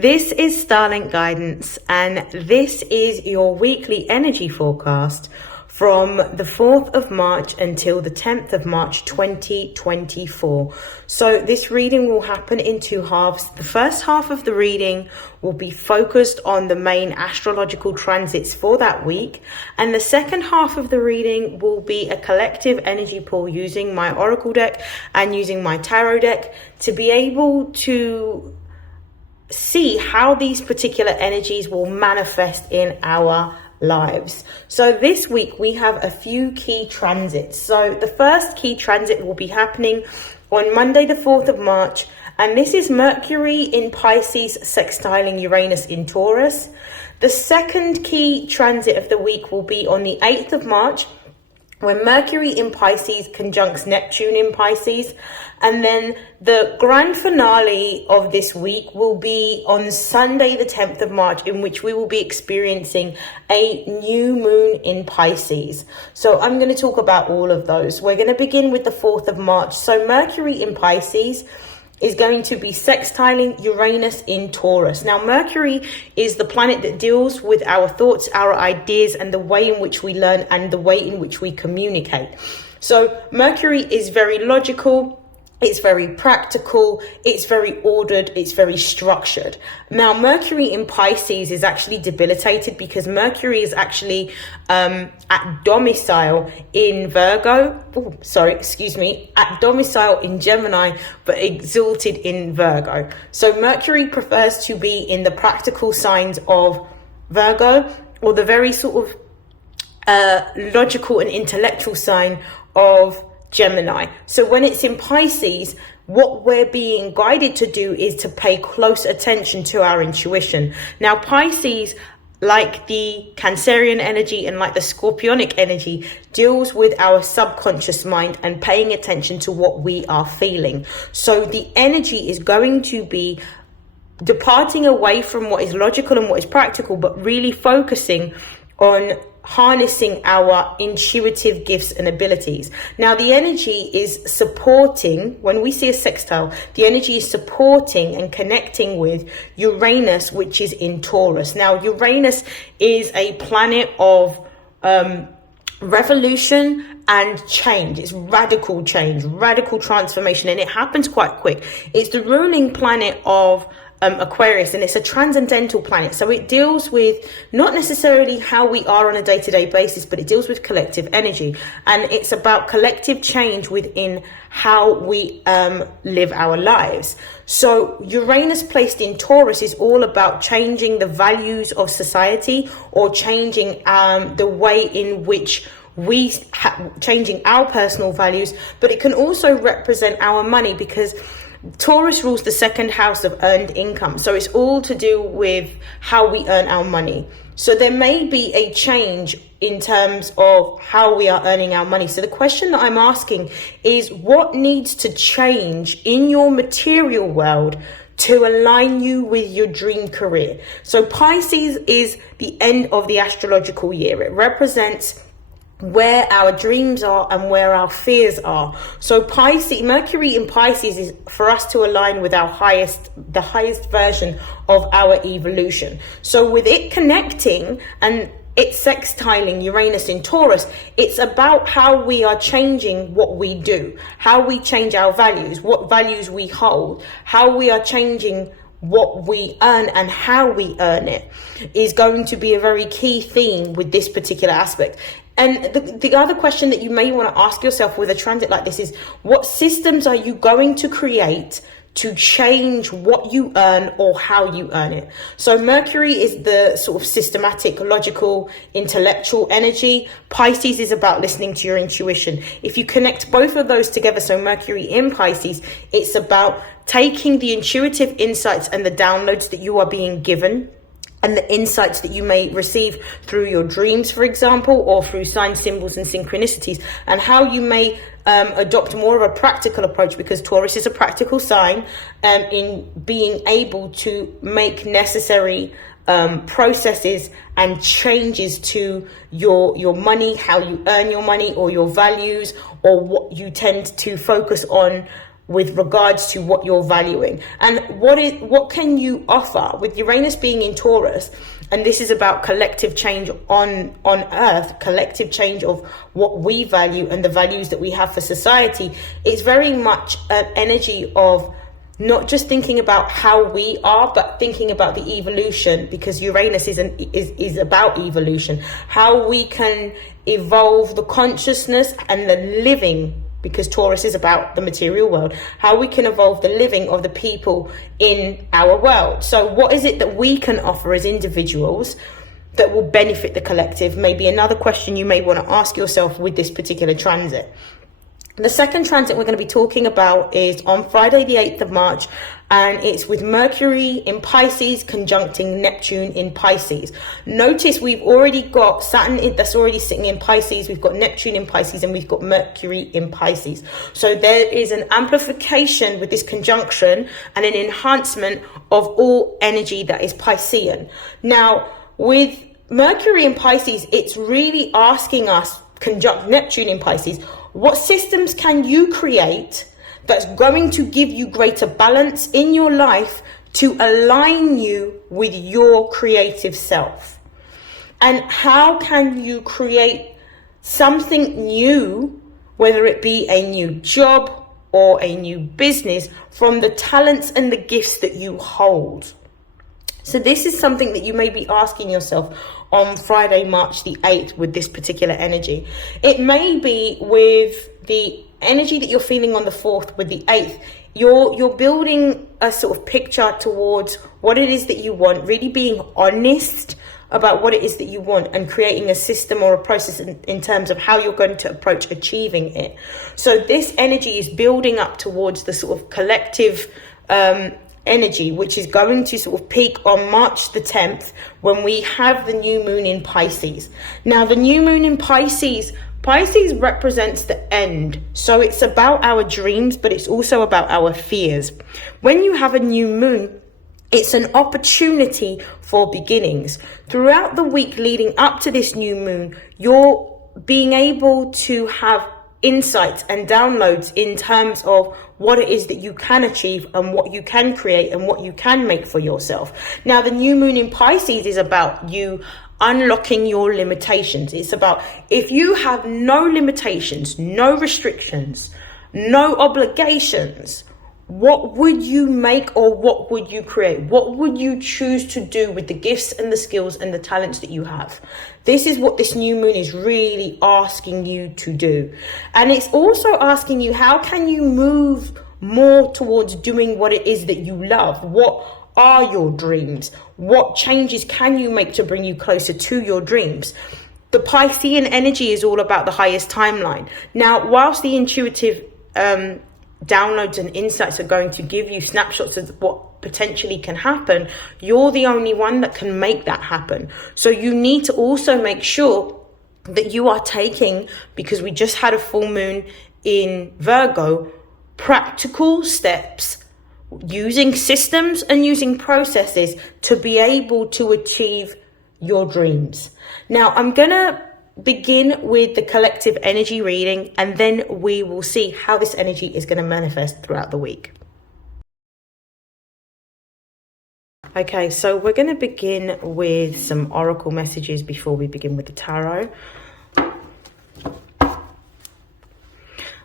This is StarLink guidance, and this is your weekly energy forecast from the 4th of March until the 10th of March 2024. So this reading will happen in two halves. The first half of the reading will be focused on the main astrological transits for that week, and the second half of the reading will be a collective energy pool using my oracle deck and using my tarot deck to be able to see how these particular energies will manifest in our lives. So this week we have a few key transits. So the first key transit will be happening on Monday the 4th of March, and this is Mercury in Pisces sextiling Uranus in Taurus. The second key transit of the week will be on the 8th of March, when Mercury in Pisces conjuncts Neptune in Pisces. And then the grand finale of this week will be on Sunday the 10th of March, in which we will be experiencing a new moon in Pisces. So I'm going to talk about all of those. We're going to begin with the 4th of March. So Mercury in Pisces is going to be sextiling Uranus in Taurus. Now, Mercury is the planet that deals with our thoughts, our ideas, and the way in which we learn and the way in which we communicate. So Mercury is very logical. It's very practical, it's very ordered, it's very structured. Now, Mercury in Pisces is actually debilitated because Mercury is actually at domicile in Virgo. At domicile in Gemini, but exalted in Virgo. So Mercury prefers to be in the practical signs of Virgo, or the very sort of logical and intellectual sign of Gemini. So when it's in Pisces, what we're being guided to do is to pay close attention to our intuition. Now, Pisces, like the Cancerian energy and like the Scorpionic energy, deals with our subconscious mind and paying attention to what we are feeling. So the energy is going to be departing away from what is logical and what is practical, but really focusing on harnessing our intuitive gifts and abilities. Now, the energy is supporting, when we see a sextile, the energy is supporting and connecting with Uranus, which is in Taurus. Now, Uranus is a planet of revolution and change. It's radical change, radical transformation, and it happens quite quick. It's the ruling planet of Aquarius, and it's a transcendental planet. So it deals with not necessarily how we are on a day-to-day basis, but it deals with collective energy, and it's about collective change within how we live our lives. So Uranus placed in Taurus is all about changing the values of society, or changing the way in which changing our personal values, but it can also represent our money, because Taurus rules the second house of earned income. So it's all to do with how we earn our money. So there may be a change in terms of how we are earning our money. So the question that I'm asking is, what needs to change in your material world to align you with your dream career? So Pisces is the end of the astrological year. It represents where our dreams are and where our fears are. So Mercury in Pisces is for us to align with the highest version of our evolution. So with it connecting and it's sextiling Uranus in Taurus, it's about how we are changing what we do, how we change our values, what values we hold, how we are changing what we earn and how we earn it is going to be a very key theme with this particular aspect. And the other question that you may want to ask yourself with a transit like this is, what systems are you going to create to change what you earn or how you earn it? So Mercury is the sort of systematic, logical, intellectual energy. Pisces is about listening to your intuition. If you connect both of those together, so Mercury in Pisces, it's about taking the intuitive insights and the downloads that you are being given, and the insights that you may receive through your dreams, for example, or through signs, symbols, and synchronicities, and how you may adopt more of a practical approach, because Taurus is a practical sign, in being able to make necessary processes and changes to your money, how you earn your money, or your values, or what you tend to focus on with regards to what you're valuing and what can you offer. With Uranus being in Taurus, and this is about collective change on earth, collective change of what we value and the values that we have for society. It's very much an energy of not just thinking about how we are, but thinking about the evolution, because Uranus is about evolution, how we can evolve the consciousness and the living, because Taurus is about the material world, how we can evolve the living of the people in our world. So what is it that we can offer as individuals that will benefit the collective? Maybe another question you may want to ask yourself with this particular transit. The second transit we're going to be talking about is on Friday the 8th of March, and it's with Mercury in Pisces conjuncting Neptune in Pisces. Notice we've already got Saturn that's already sitting in Pisces, we've got Neptune in Pisces, and we've got Mercury in Pisces. So there is an amplification with this conjunction and an enhancement of all energy that is Piscean. Now, with Mercury in Pisces, it's really asking us, conjunct Neptune in Pisces, what systems can you create that's going to give you greater balance in your life to align you with your creative self? And how can you create something new, whether it be a new job or a new business, from the talents and the gifts that you hold? So this is something that you may be asking yourself on Friday, March the 8th with this particular energy. It may be with the energy that you're feeling on the 4th with the 8th. You're building a sort of picture towards what it is that you want, really being honest about what it is that you want and creating a system or a process in terms of how you're going to approach achieving it. So this energy is building up towards the sort of collective energy, which is going to sort of peak on March the 10th when we have the new moon in Pisces. Now, the new moon in Pisces represents the end. So it's about our dreams, but it's also about our fears. When you have a new moon, it's an opportunity for beginnings. Throughout the week leading up to this new moon, you're being able to have insights and downloads in terms of what it is that you can achieve and what you can create and what you can make for yourself. Now, the new moon in Pisces is about you unlocking your limitations. It's about, if you have no limitations, no restrictions, no obligations, what would you make or what would you create? What would you choose to do with the gifts and the skills and the talents that you have? This is what this new moon is really asking you to do. And it's also asking you, how can you move more towards doing what it is that you love? What are your dreams? What changes can you make to bring you closer to your dreams? The Piscean energy is all about the highest timeline. Now, whilst the intuitive downloads and insights are going to give you snapshots of what potentially can happen, you're the only one that can make that happen. So you need to also make sure that you are taking, because we just had a full moon in Virgo, practical steps, using systems and using processes to be able to achieve your dreams. Now, I'm gonna begin with the collective energy reading, and then we will see how this energy is going to manifest throughout the week. Okay, so we're going to begin with some oracle messages before we begin with the tarot.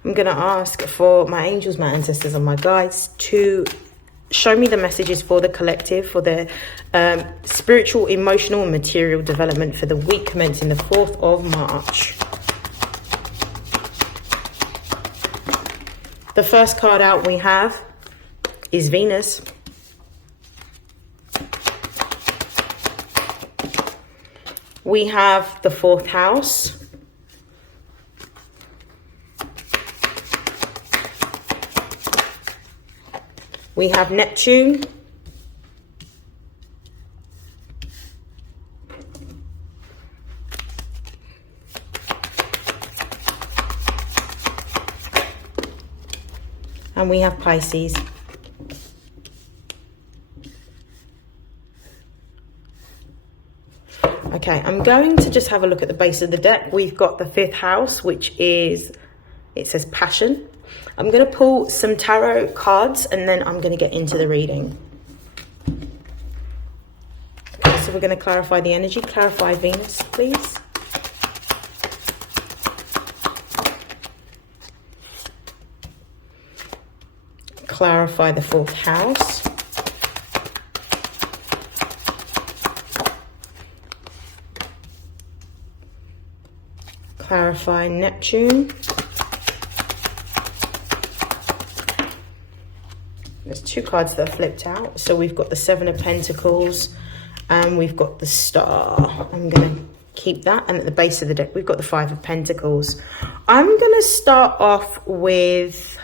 I'm going to ask for my angels, my ancestors, and my guides to show me the messages for the collective, for their spiritual, emotional, and material development for the week commencing the 4th of March. The first card out we have is Venus. We have the 4th house. We have Neptune. And we have Pisces. Okay, I'm going to just have a look at the base of the deck. We've got the 5th house, which is It says passion. I'm going to pull some tarot cards and then I'm going to get into the reading. Okay, so we're going to clarify the energy. Clarify Venus, please. Clarify the 4th house. Clarify Neptune. There's 2 cards that are flipped out. So we've got the 7 of Pentacles and we've got the Star. I'm going to keep that. And at the base of the deck, we've got the 5 of Pentacles. I'm going to start off with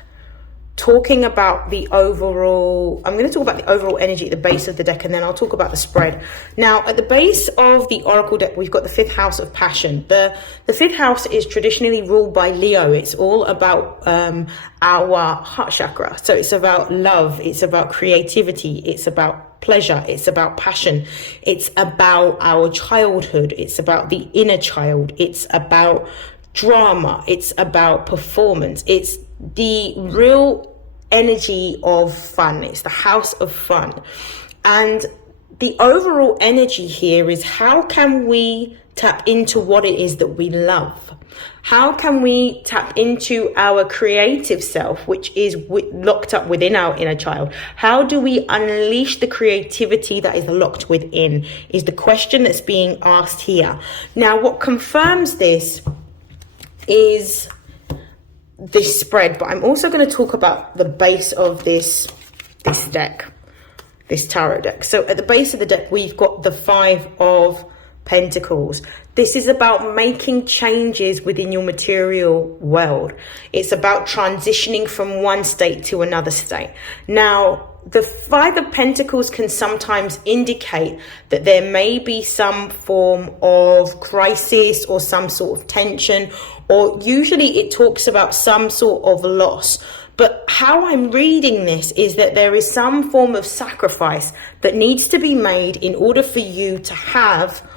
talking about the overall, I'm going to talk about the overall energy at the base of the deck, and then I'll talk about the spread. Now, at the base of the Oracle deck, we've got the 5th house of passion. The 5th house is traditionally ruled by Leo. It's all about our heart chakra. So it's about love. It's about creativity. It's about pleasure. It's about passion. It's about our childhood. It's about the inner child. It's about drama. It's about performance. It's the real energy of fun. It's the house of fun. And the overall energy here is, how can we tap into what it is that we love? How can we tap into our creative self, which is locked up within our inner child? How do we unleash the creativity that is locked within, is the question that's being asked here. Now, what confirms this is this spread, but I'm also going to talk about the base of this deck, this tarot deck. So at the base of the deck, we've got the 5 of Pentacles. This is about making changes within your material world. It's about transitioning from one state to another state. Now, the 5 of Pentacles can sometimes indicate that there may be some form of crisis or some sort of tension, or usually it talks about some sort of loss. But how I'm reading this is that there is some form of sacrifice that needs to be made in order for you to have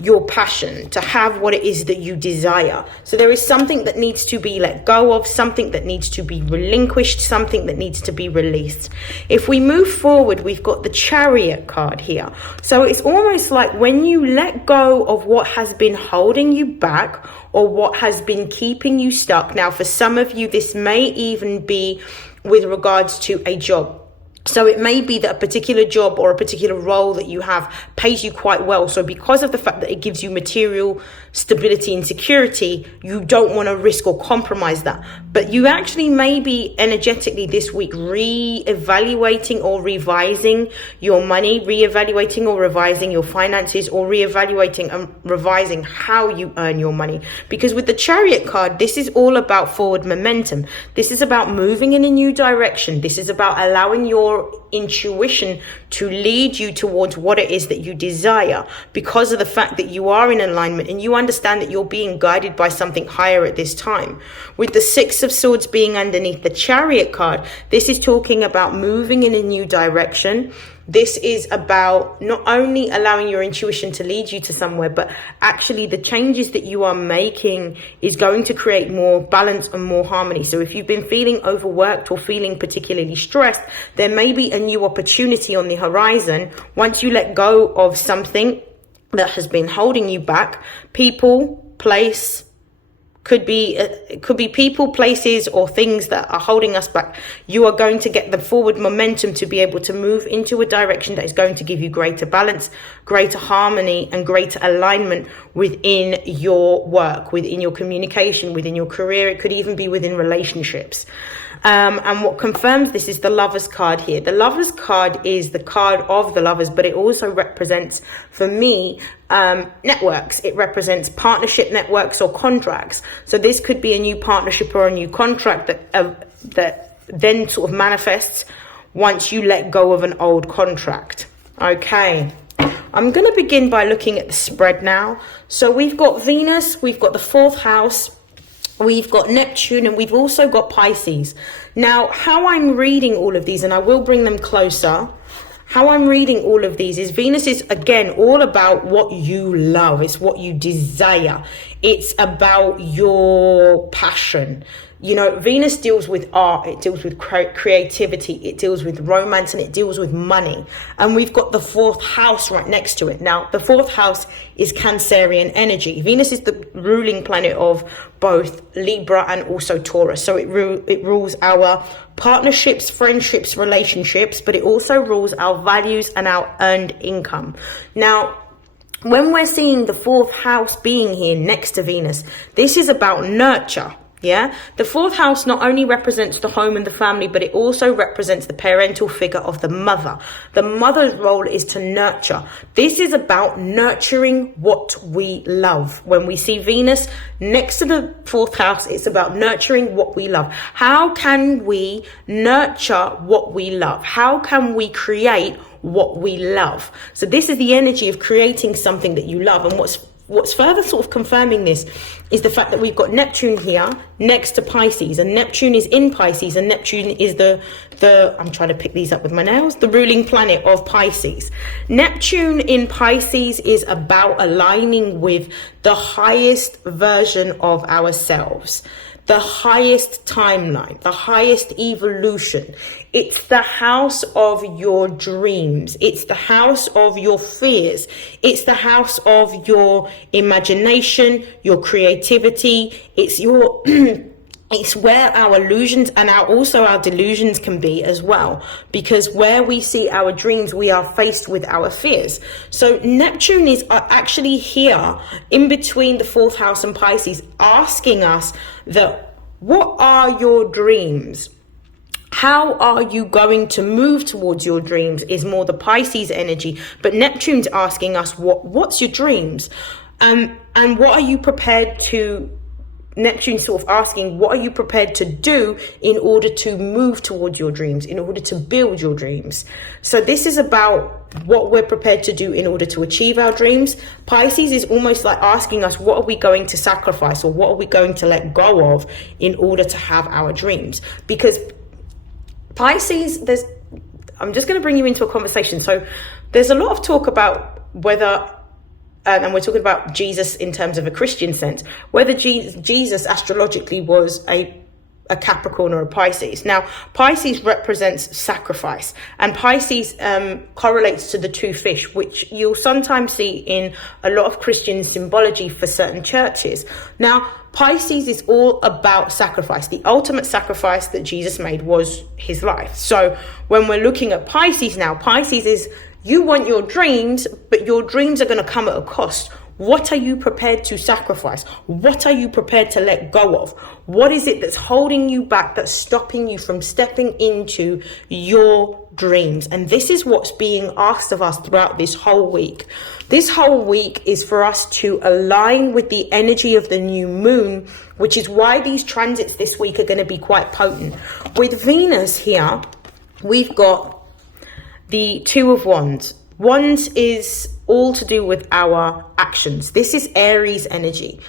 your passion, to have what it is that you desire. So there is something that needs to be let go of, something that needs to be relinquished, something that needs to be released. If we move forward, we've got the Chariot card here. So it's almost like when you let go of what has been holding you back or what has been keeping you stuck. Now, for some of you, this may even be with regards to a job. So it may be that a particular job or a particular role that you have pays you quite well. So because of the fact that it gives you material stability and security, you don't want to risk or compromise that. But you actually may be energetically this week re-evaluating or revising your money, re-evaluating or revising your finances, or re-evaluating and revising how you earn your money. Because with the Chariot card, this is all about forward momentum. This is about moving in a new direction. This is about allowing your intuition to lead you towards what it is that you desire, because of the fact that you are in alignment and you understand that you're being guided by something higher at this time. With the 6 of Swords being underneath the Chariot card, this is talking about moving in a new direction. This is about not only allowing your intuition to lead you to somewhere, but actually the changes that you are making is going to create more balance and more harmony. So if you've been feeling overworked or feeling particularly stressed, there may be a new opportunity on the horizon once you let go of something that has been holding you back. People, place, could be people, places, or things that are holding us back. You are going to get the forward momentum to be able to move into a direction that is going to give you greater balance, greater harmony, and greater alignment within your work, within your communication, within your career. It could even be within relationships. And what confirms this is the Lovers card here. The Lovers card is the card of the lovers, but it also represents, for me, networks. It represents partnership networks or contracts. So this could be a new partnership or a new contract that then sort of manifests once you let go of an old contract. Okay. I'm going to begin by looking at the spread now. So we've got Venus, we've got the 4th house, we've got Neptune, and we've also got Pisces. Now, how I'm reading all of these, and I will bring them closer, how I'm reading all of these is Venus is, again, all about what you love. It's what you desire. It's about your passion. Venus deals with art, it deals with creativity, it deals with romance, and it deals with money. And we've got the fourth house right next to it. Now, the fourth house is Cancerian energy. Venus is the ruling planet of both Libra and also Taurus. So it rules our partnerships, friendships, relationships, but it also rules our values and our earned income. Now, when we're seeing the fourth house being here next to Venus, this is about nurture. Yeah, the fourth house not only represents the home and the family, but it also represents the parental figure of the mother. The mother's role is to nurture. This is about nurturing what we love. When we see Venus next to the fourth house, it's about nurturing what we love. How can we nurture what we love? How can we create what we love? So this is the energy of creating something that you love. And what's further sort of confirming this is the fact that we've got Neptune here next to Pisces, and Neptune is in Pisces, and Neptune is the I'm trying to pick these up with my nails, the ruling planet of Pisces. Neptune in Pisces is about aligning with the highest version of ourselves, the highest timeline, the highest evolution. It's the house of your dreams. It's the house of your fears. It's the house of your imagination, your creativity. It's your it's where our illusions and also our delusions can be as well, because where we see our dreams, we are faced with our fears. So Neptune is actually here in between the fourth house and Pisces, asking us that, what are your dreams? How are you going to move towards your dreams is more the Pisces energy, but Neptune's asking us, what's your dreams? And what are you prepared to, Neptune's sort of asking, what are you prepared to do in order to move towards your dreams, in order to build your dreams? So this is about what we're prepared to do in order to achieve our dreams. Pisces is almost like asking us, what are we going to sacrifice, or what are we going to let go of in order to have our dreams? Because Pisces, I'm just going to bring you into a conversation. So there's a lot of talk about whether, and we're talking about Jesus in terms of a Christian sense, whether Jesus astrologically was a Capricorn or a Pisces. Now, Pisces represents sacrifice, and Pisces correlates to the two fish, which you'll sometimes see in a lot of Christian symbology for certain churches. Now, Pisces is all about sacrifice. The ultimate sacrifice that Jesus made was his life. So when we're looking at Pisces now, Pisces is, you want your dreams, but your dreams are going to come at a cost. What are you prepared to sacrifice? What are you prepared to let go of? What is it that's holding you back, that's stopping you from stepping into your dreams? And this is what's being asked of us throughout this whole week. This whole week is for us to align with the energy of the new moon, which is why these transits this week are going to be quite potent. With Venus here, we've got the Two of Wands. Wands is all to do with our actions. This is Aries energy.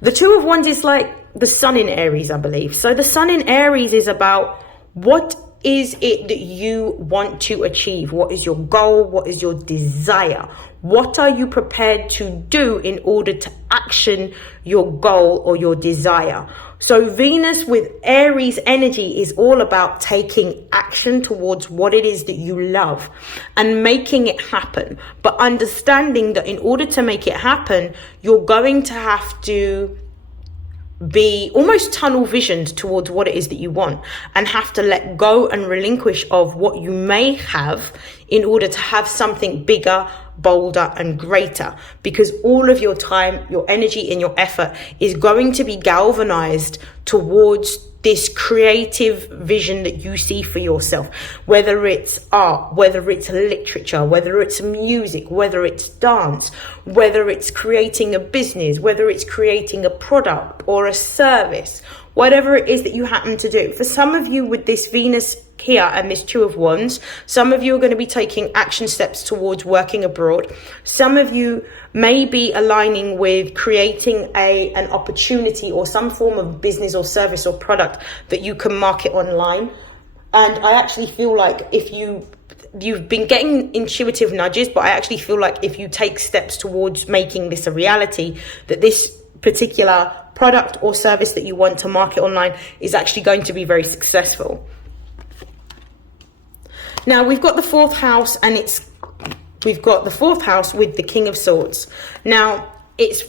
The Two of Wands is like the sun in Aries, I believe. So the sun in Aries is about, what is it that you want to achieve? What is your goal? What is your desire? What are you prepared to do in order to action your goal or your desire? So Venus with Aries energy is all about taking action towards what it is that you love and making it happen. But understanding that in order to make it happen, you're going to have to be almost tunnel visioned towards what it is that you want, and have to let go and relinquish of what you may have in order to have something bigger, bolder and greater, because all of your time, your energy and your effort is going to be galvanized towards this creative vision that you see for yourself, whether it's art, whether it's literature, whether it's music, whether it's dance, whether it's creating a business, whether it's creating a product or a service, whatever it is that you happen to do. For some of you with this Venus here and this Two of Wands, some of you are going to be taking action steps towards working abroad. Some of you may be aligning with creating an opportunity or some form of business or service or product that you can market online. And I actually feel like if you've been getting intuitive nudges, but I actually feel like if you take steps towards making this a reality, that this particular product or service that you want to market online is actually going to be very successful. Now we've got the fourth house, and we've got the fourth house with the King of Swords. Now it's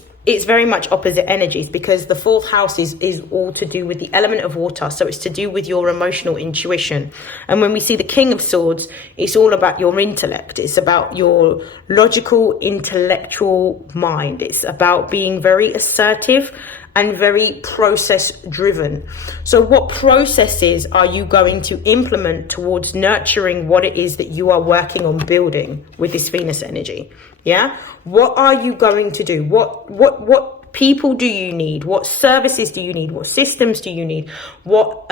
very much opposite energies, because the fourth house is all to do with the element of water. So it's to do with your emotional intuition. And when we see the King of Swords, it's all about your intellect. It's about your logical, intellectual mind. It's about being very assertive and very process driven. So what processes are you going to implement towards nurturing what it is that you are working on building with this Venus energy? Yeah. What are you going to do? What people do you need? What services do you need? What systems do you need? What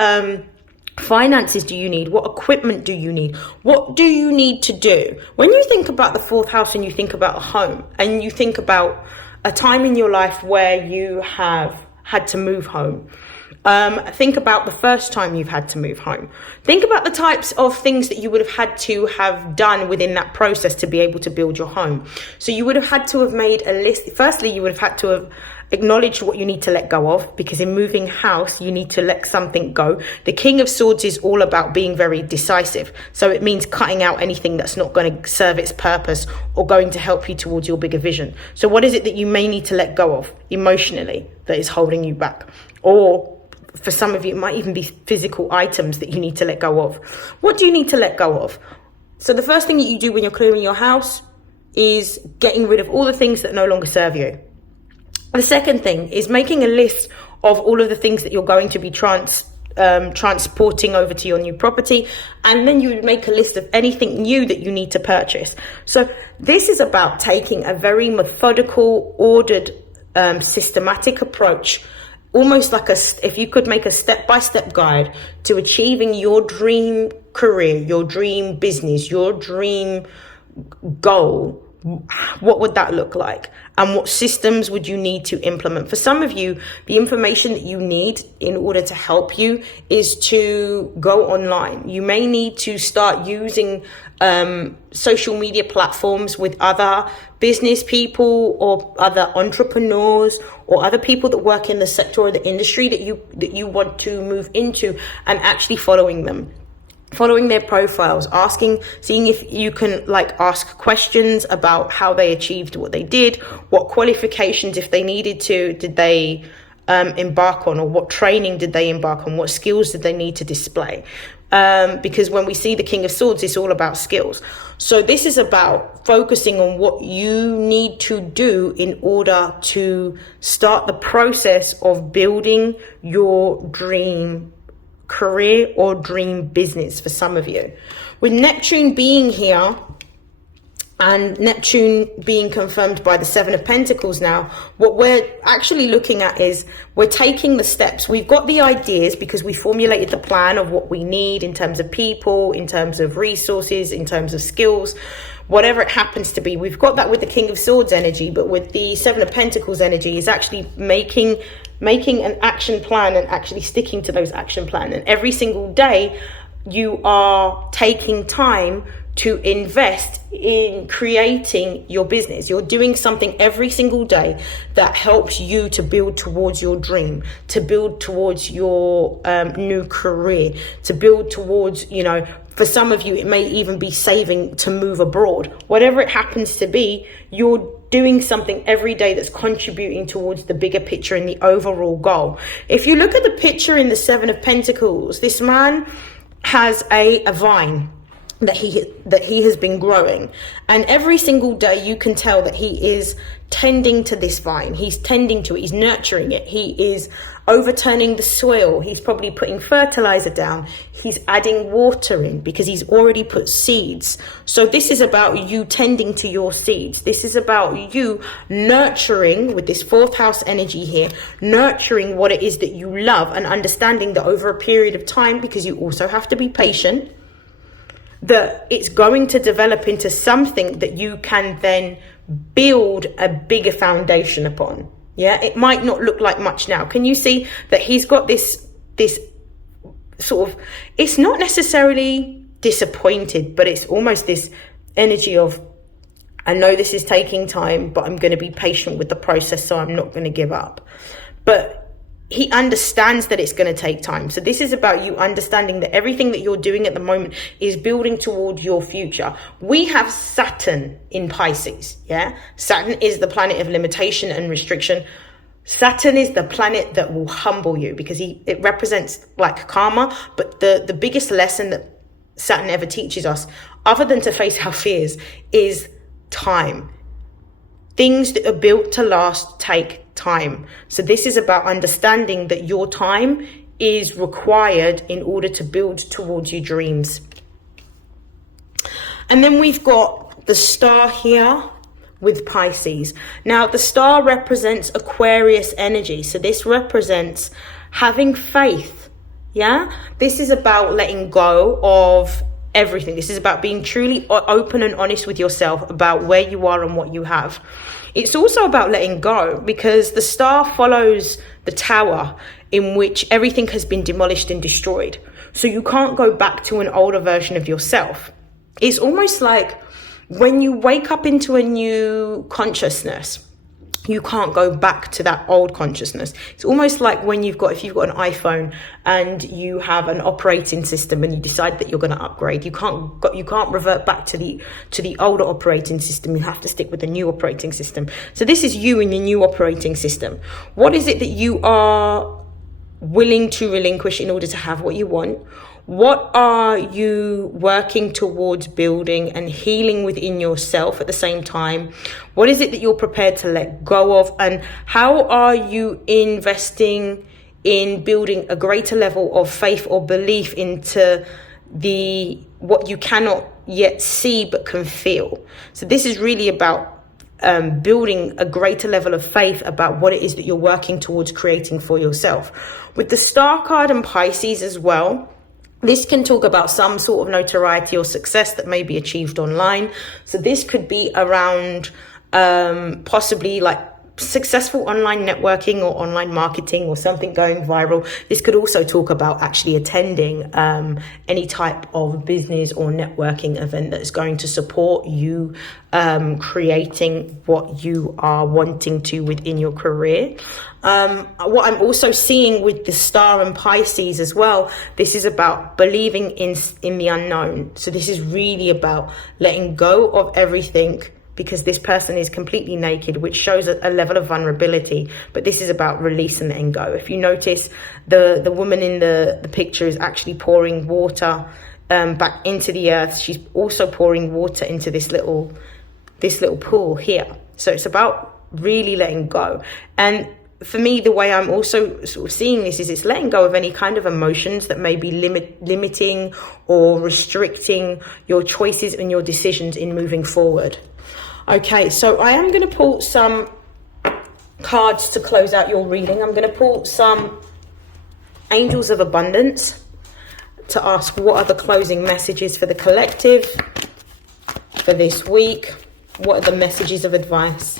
finances do you need? What equipment do you need? What do you need to do? When you think about the fourth house and you think about a home, and you think about a time in your life where you have had to move home. Think about the first time you've had to move home. Think about the types of things that you would have had to have done within that process to be able to build your home. So you would have had to have made a list. Firstly, you would have had to have acknowledged what you need to let go of, because in moving house, you need to let something go. The King of Swords is all about being very decisive. So it means cutting out anything that's not going to serve its purpose or going to help you towards your bigger vision. So what is it that you may need to let go of emotionally that is holding you back? Or for some of you, it might even be physical items that you need to let go of. What do you need to let go of? So the first thing that you do when you're clearing your house is getting rid of all the things that no longer serve you. The second thing is making a list of all of the things that you're going to be transporting over to your new property. And then you would make a list of anything new that you need to purchase. So this is about taking a very methodical, ordered, systematic approach, almost like if you could make a step-by-step guide to achieving your dream career, your dream business, your dream goal. What would that look like? And what systems would you need to implement? For some of you, the information that you need in order to help you is to go online. You may need to start using social media platforms with other business people or other entrepreneurs or other people that work in the sector or the industry that you want to move into, and actually following them. Following their profiles, seeing if you can ask questions about how they achieved what they did, what qualifications, if they needed to, did they embark on, or what training did they embark on, what skills did they need to display? Because when we see the King of Swords, it's all about skills. So this is about focusing on what you need to do in order to start the process of building your dream career or dream business for some of you. With Neptune being here and Neptune being confirmed by the Seven of Pentacles now, what we're actually looking at is we're taking the steps. We've got the ideas because we formulated the plan of what we need in terms of people, in terms of resources, in terms of skills, whatever it happens to be. We've got that with the King of Swords energy, but with the Seven of Pentacles energy is actually making an action plan and actually sticking to those action plan. And every single day you are taking time to invest in creating your business. You're doing something every single day that helps you to build towards your dream, to build towards your new career, to build towards, for some of you, it may even be saving to move abroad. Whatever it happens to be, you're doing something every day that's contributing towards the bigger picture and the overall goal. If you look at the picture in the Seven of Pentacles, this man has a vine that he has been growing, and every single day you can tell that he is tending to this vine. He's tending to it, he's nurturing it, he is overturning the soil, he's probably putting fertilizer down, he's adding water in because he's already put seeds. So this is about you tending to your seeds. This is about you nurturing, with this fourth house energy here, nurturing what it is that you love, and understanding that over a period of time, because you also have to be patient, that it's going to develop into something that you can then build a bigger foundation upon. Yeah, it might not look like much now. Can you see that he's got this sort of, it's not necessarily disappointed, but it's almost this energy of I know this is taking time, but I'm going to be patient with the process, so I'm not going to give up. But he understands that it's going to take time. So this is about you understanding that everything that you're doing at the moment is building toward your future. We have Saturn in Pisces. Yeah. Saturn is the planet of limitation and restriction. Saturn is the planet that will humble you, because it represents like karma. But the biggest lesson that Saturn ever teaches us, other than to face our fears, is time. Things that are built to last take time. So this is about understanding that your time is required in order to build towards your dreams. And then we've got the star here with Pisces. Now, the star represents Aquarius energy. So this represents having faith. Yeah, this is about letting go of everything. This is about being truly open and honest with yourself about where you are and what you have. It's also about letting go, because the star follows the tower in which everything has been demolished and destroyed. So you can't go back to an older version of yourself. It's almost like when you wake up into a new consciousness, you can't go back to that old consciousness. It's almost like when if you've got an iPhone and you have an operating system and you decide that you're going to upgrade, you can't revert back to the older operating system. You have to stick with the new operating system. So this is you in your new operating system. What is it that you are willing to relinquish in order to have what you want? What are you working towards building and healing within yourself at the same time? What is it that you're prepared to let go of? And how are you investing in building a greater level of faith or belief into what you cannot yet see but can feel? So this is really about building a greater level of faith about what it is that you're working towards creating for yourself. With the star card and Pisces as well, this can talk about some sort of notoriety or success that may be achieved online. So this could be around possibly like successful online networking or online marketing or something going viral. This could also talk about actually attending any type of business or networking event that's going to support you creating what you are wanting to within your career. What I'm also seeing with the star and Pisces as well, this is about believing in the unknown. So this is really about letting go of everything, because this person is completely naked, which shows a level of vulnerability. But this is about release and letting go. If you notice, the woman in the picture is actually pouring water back into the earth. She's also pouring water into this little pool here. So it's about really letting go. And for me, the way I'm also sort of seeing this is it's letting go of any kind of emotions that may be limiting or restricting your choices and your decisions in moving forward. Okay, so I am going to pull some cards to close out your reading. I'm going to pull some Angels of Abundance to ask what are the closing messages for the collective for this week. What are the messages of advice?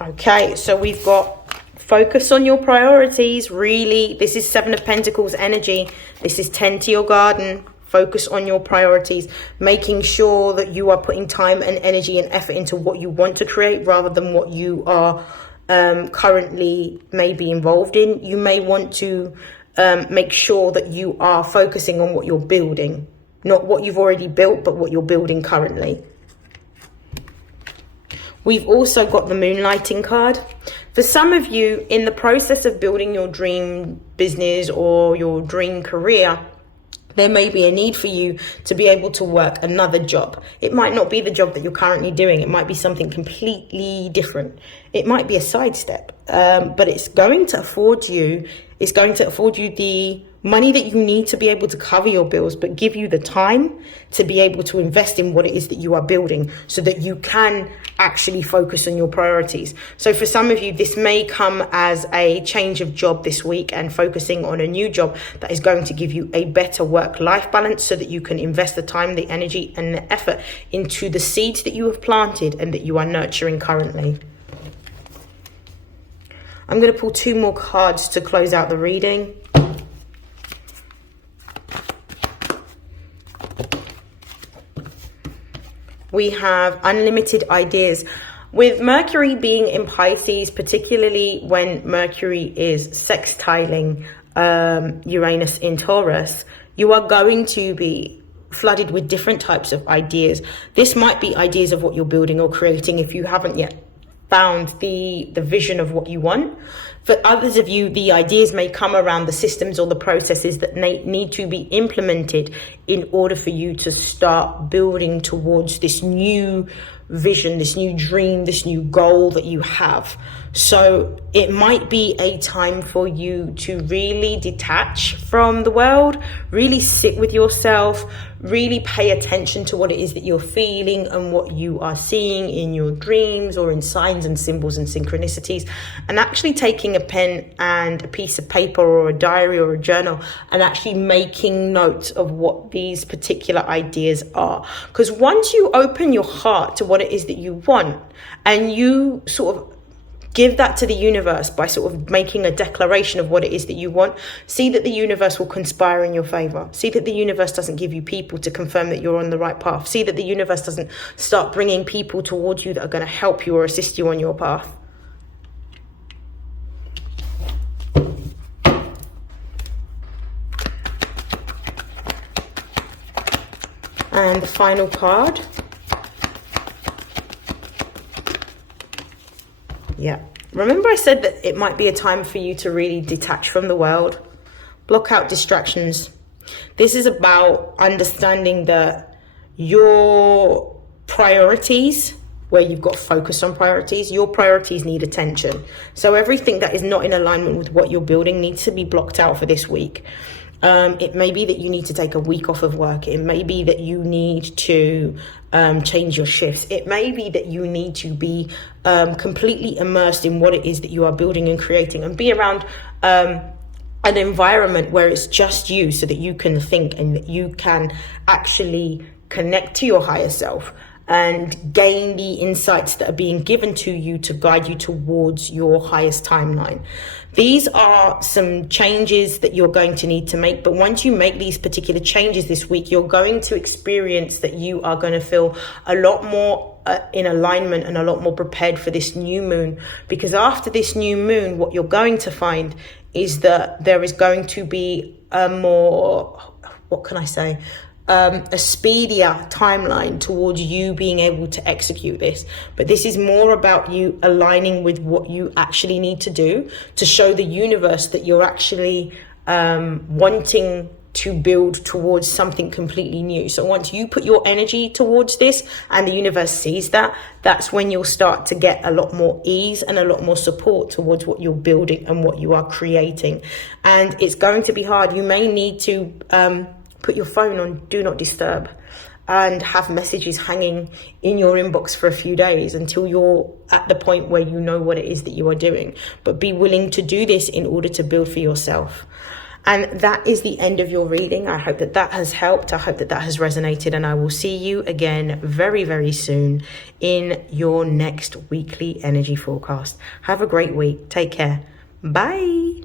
Okay, so we've got focus on your priorities. Really, this is Seven of Pentacles energy. This is tend to your garden. Focus on your priorities, making sure that you are putting time and energy and effort into what you want to create rather than what you are currently maybe involved in. You may want to make sure that you are focusing on what you're building, not what you've already built, but what you're building currently. We've also got the Moonlighting card. For some of you, in the process of building your dream business or your dream career, there may be a need for you to be able to work another job. It might not be the job that you're currently doing. It might be something completely different. It might be a sidestep, but it's going to afford you the money that you need to be able to cover your bills, but give you the time to be able to invest in what it is that you are building so that you can actually focus on your priorities. So for some of you, this may come as a change of job this week and focusing on a new job that is going to give you a better work-life balance so that you can invest the time, the energy and the effort into the seeds that you have planted and that you are nurturing currently. I'm going to pull 2 more cards to close out the reading. We have unlimited ideas. With Mercury being in Pisces, particularly when Mercury is sextiling Uranus in Taurus, you are going to be flooded with different types of ideas. This might be ideas of what you're building or creating if you haven't yet found the vision of what you want. For others of you, the ideas may come around the systems or the processes that need to be implemented in order for you to start building towards this new vision, this new dream, this new goal that you have. So it might be a time for you to really detach from the world, really sit with yourself, really pay attention to what it is that you're feeling and what you are seeing in your dreams or in signs and symbols and synchronicities, and actually taking a pen and a piece of paper or a diary or a journal and actually making notes of what these particular ideas are. Because once you open your heart to what it is that you want and you sort of give that to the universe by sort of making a declaration of what it is that you want, see that the universe will conspire in your favor. See that the universe doesn't give you people to confirm that you're on the right path. See that the universe doesn't start bringing people towards you that are going to help you or assist you on your path. And the final card. Yeah. Remember I said that it might be a time for you to really detach from the world, block out distractions. This is about understanding that your priorities, where you've got focus on priorities, your priorities need attention. So everything that is not in alignment with what you're building needs to be blocked out for this week. It may be that you need to take a week off of work. It may be that you need to change your shifts. It may be that you need to be completely immersed in what it is that you are building and creating, and be around an environment where it's just you, so that you can think and that you can actually connect to your higher self and gain the insights that are being given to you to guide you towards your highest timeline. These are some changes that you're going to need to make, but once you make these particular changes this week, you're going to experience that you are going to feel a lot more in alignment and a lot more prepared for this new moon. Because after this new moon, what you're going to find is that there is going to be a more, what can I say? A speedier timeline towards you being able to execute this. But this is more about you aligning with what you actually need to do to show the universe that you're actually wanting to build towards something completely new. So once you put your energy towards this and the universe sees that, that's when you'll start to get a lot more ease and a lot more support towards what you're building and what you are creating. And it's going to be hard. You may need to put your phone on do not disturb and have messages hanging in your inbox for a few days until you're at the point where you know what it is that you are doing. But be willing to do this in order to build for yourself. And that is the end of your reading. I hope that that has helped. I hope that that has resonated, and I will see you again very, very soon in your next weekly energy forecast. Have a great week. Take care. Bye.